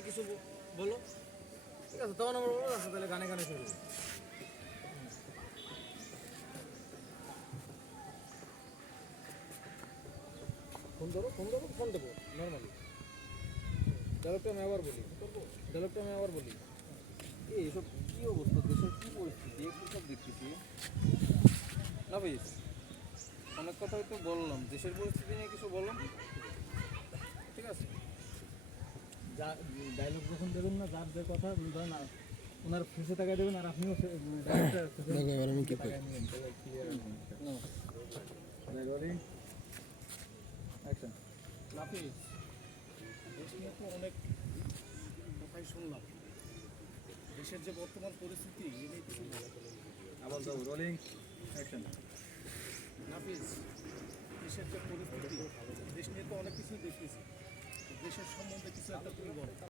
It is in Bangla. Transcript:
নিয়ে কিছু বলো। ঠিক আছে তখন আমার বলো আচ্ছা তাহলে গানে গানে শুরু ফোন ধরো ফোন ধরো, ফোন দেবো নর্মালি ডায়লগটা আমি আবার বলি। ডায়লগটা আমি আবার বলি। এই এসব কি অবস্থা? দেশের কি পরিস্থিতি? একটু সব দেখতেছি। না ভাইস অনেক কথাই তো বললাম। দেশের পরিস্থিতি নিয়ে কিছু বলো ঠিক আছে যা ডায়লগ যখন দেবেন না যার যে কথা ধরেন ওনার ফেসে তাকায় দেবেন আর আপনিও নিয়ে তো অনেক কথাই শুনলাম। দেশের যে বর্তমান পরিস্থিতি এ নিয়ে কিছু। আবার যাব রোলিং অ্যাকশন নাফিস দেশের যে পরিস্থিতি দেশ নিয়ে তো অনেক কিছুই দেখতেছি দেশের সম্বন্ধে কিছু একটা তুমি বলো